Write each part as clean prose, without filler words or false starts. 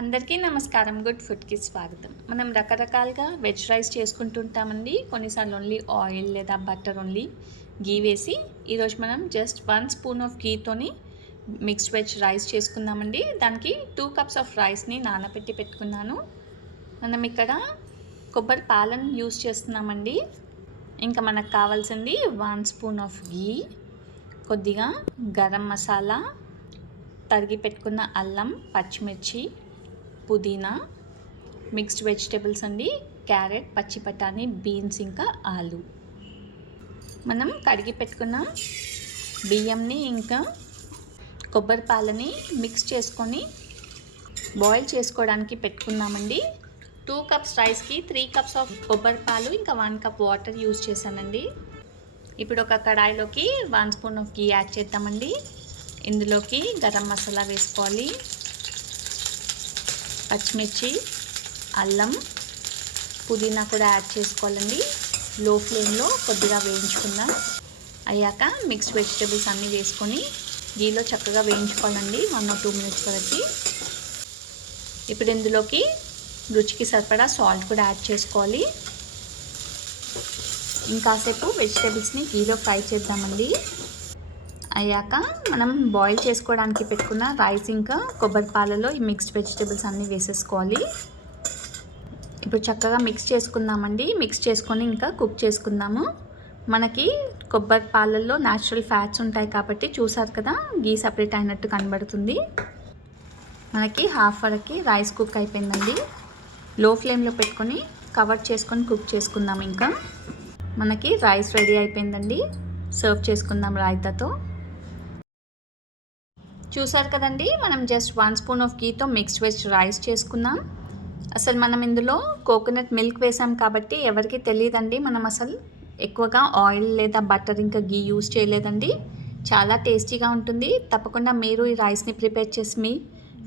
అందరికీ నమస్కారం. గుడ్ ఫుడ్కి స్వాగతం. మనం రకరకాలుగా వెజ్ రైస్ చేసుకుంటుంటామండి. కొన్నిసార్లు ఓన్లీ ఆయిల్ లేదా బటర్ ఓన్లీ గీ వేసి, ఈరోజు మనం జస్ట్ 1 స్పూన్ ఆఫ్ గీతోని మిక్స్డ్ వెజ్ రైస్ చేసుకుందామండి. దానికి 2 కప్స్ ఆఫ్ రైస్ని నానబెట్టి పెట్టుకున్నాను. మనం ఇక్కడ కొబ్బరి పాలను యూస్ చేస్తున్నామండి. ఇంకా మనకు కావాల్సింది 1 స్పూన్ ఆఫ్ గీ, కొద్దిగా గరం మసాలా, తరిగి పెట్టుకున్న అల్లం, పచ్చిమిర్చి, పుదీనా, మిక్స్డ్ వెజిటేబుల్స్ అండి, క్యారెట్, పచ్చి బఠానీ, బీన్స్, ఇంకా ఆలు. మనం కడిగి పెట్టుకున్న బియ్యంని ఇంకా కొబ్బరి పాలని మిక్స్ చేసుకొని బాయిల్ చేసుకోవడానికి పెట్టుకున్నామండి. 2 కప్స్ రైస్కి 3 కప్స్ ఆఫ్ కొబ్బరి పాలు ఇంకా 1 కప్ వాటర్ యూజ్ చేశానండి. ఇప్పుడు ఒక కడాయిలోకి 1 స్పూన్ ఆఫ్ గీ యాడ్ చేద్దామండి. ఇందులోకి గరం మసాలా వేసుకోవాలి, పచ్చిమిర్చి, అల్లం, పుదీనా కూడా యాడ్ చేసుకోవాలండి. లో ఫ్లేమ్లో కొద్దిగా వేయించుకుందాం. అయ్యాక మిక్స్డ్ వెజిటేబుల్స్ అన్నీ వేసుకొని గీలో చక్కగా వేయించుకోవాలండి 1 or 2 minutes వరకు. ఇప్పుడు ఇందులోకి రుచికి సరిపడా సాల్ట్ కూడా యాడ్ చేసుకోవాలి. ఇంకాసేపు వెజిటేబుల్స్ని గీలో ఫ్రై చేద్దామండి. అయ్యాక మనం బాయిల్ చేసుకోవడానికి పెట్టుకున్న రైస్ ఇంకా కొబ్బరి పాలలో ఈ మిక్స్డ్ వెజిటేబుల్స్ అన్నీ వేసేసుకోవాలి. ఇప్పుడు చక్కగా మిక్స్ చేసుకుందామండి. మిక్స్ చేసుకొని ఇంకా కుక్ చేసుకుందాము. మనకి కొబ్బరి పాలల్లో న్యాచురల్ ఫ్యాట్స్ ఉంటాయి కాబట్టి చూసారు కదా, గీ సపరేట్ అయినట్టు కనబడుతుంది. మనకి హాఫ్ వరకు రైస్ కుక్ అయిపోయిందండి. లో ఫ్లేమ్లో పెట్టుకొని కవర్ చేసుకొని కుక్ చేసుకుందాం. ఇంకా మనకి రైస్ రెడీ అయిపోయిందండి. సర్వ్ చేసుకుందాం రాయితాతో. చూసారు కదండి, మనం జస్ట్ 1 స్పూన్ ఆఫ్ గీతో మిక్స్డ్ వెజ్ రైస్ చేసుకున్నాం. అసలు మనం ఇందులో కోకోనట్ మిల్క్ వేసాం కాబట్టి ఎవరికి తెలియదండి, మనం అసలు ఎక్కువగా ఆయిల్ లేదా బటర్ ఇంకా గీ యూజ్ చేయలేదండి. చాలా టేస్టీగా ఉంటుంది. తప్పకుండా మీరు ఈ రైస్ని ప్రిపేర్ చేసి మీ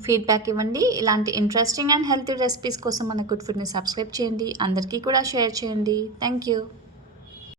ఫీడ్బ్యాక్ ఇవ్వండి. ఇలాంటి ఇంట్రెస్టింగ్ అండ్ హెల్తీ రెసిపీస్ కోసం మన గుడ్ ఫుడ్ని సబ్స్క్రైబ్ చేయండి. అందరికీ కూడా షేర్ చేయండి. Thank you.